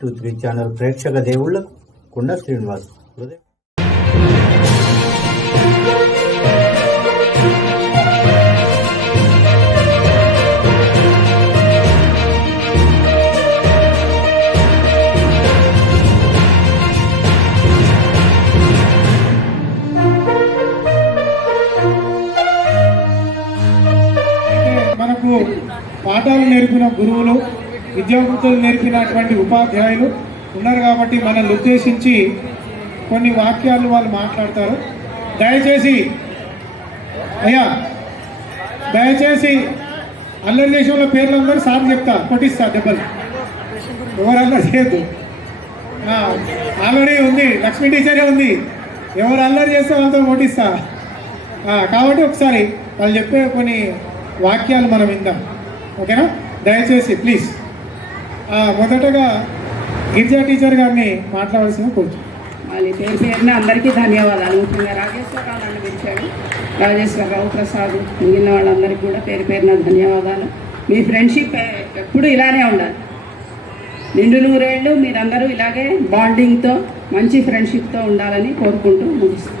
Two three channel ప్రేక్షక దేవుళ్ళకు కుండ శ్రీనివాస్ మనకు పాఠాలు నేర్పిన గురువులు విద్యాబుద్ధులు నేర్పినటువంటి ఉపాధ్యాయులు ఉన్నారు కాబట్టి మనల్ని ఉద్దేశించి కొన్ని వాక్యాలు వాళ్ళు మాట్లాడతారు. దయచేసి అయ్యా దయచేసి అల్లరి దేశంలో పేర్లు అందరూ సార్ చెప్తా కొట్టిస్తా దెబ్బలు. ఎవరన్నా చేయొద్దు. ఆల్రెడీ ఉంది లక్ష్మీ టీచరే ఉంది. ఎవరు అల్లరి చేస్తే వాళ్ళతో కొట్టిస్తా. కాబట్టి ఒకసారి వాళ్ళు చెప్పే కొన్ని వాక్యాలు మనం విందాం. ఓకేనా? దయచేసి ప్లీజ్. మొదటగా గిరిజా టీచర్ గారిని మాట్లాడాల్సిన కోరుతున్నాను మళ్ళీ పేరు పేరున అందరికీ ధన్యవాదాలు. ముఖ్యంగా రాజేశ్వరరావు నన్ను పిలిచాడు. రాజేశ్వరరావు ప్రసాద్ మిగిలిన వాళ్ళందరికీ కూడా పేరు పేరున ధన్యవాదాలు. మీ ఫ్రెండ్షిప్ ఎప్పుడు ఇలానే ఉండాలి. నిండు నూరేళ్ళు మీరందరూ ఇలాగే బాండింగ్తో మంచి ఫ్రెండ్షిప్తో ఉండాలని కోరుకుంటూ ముగిస్తాను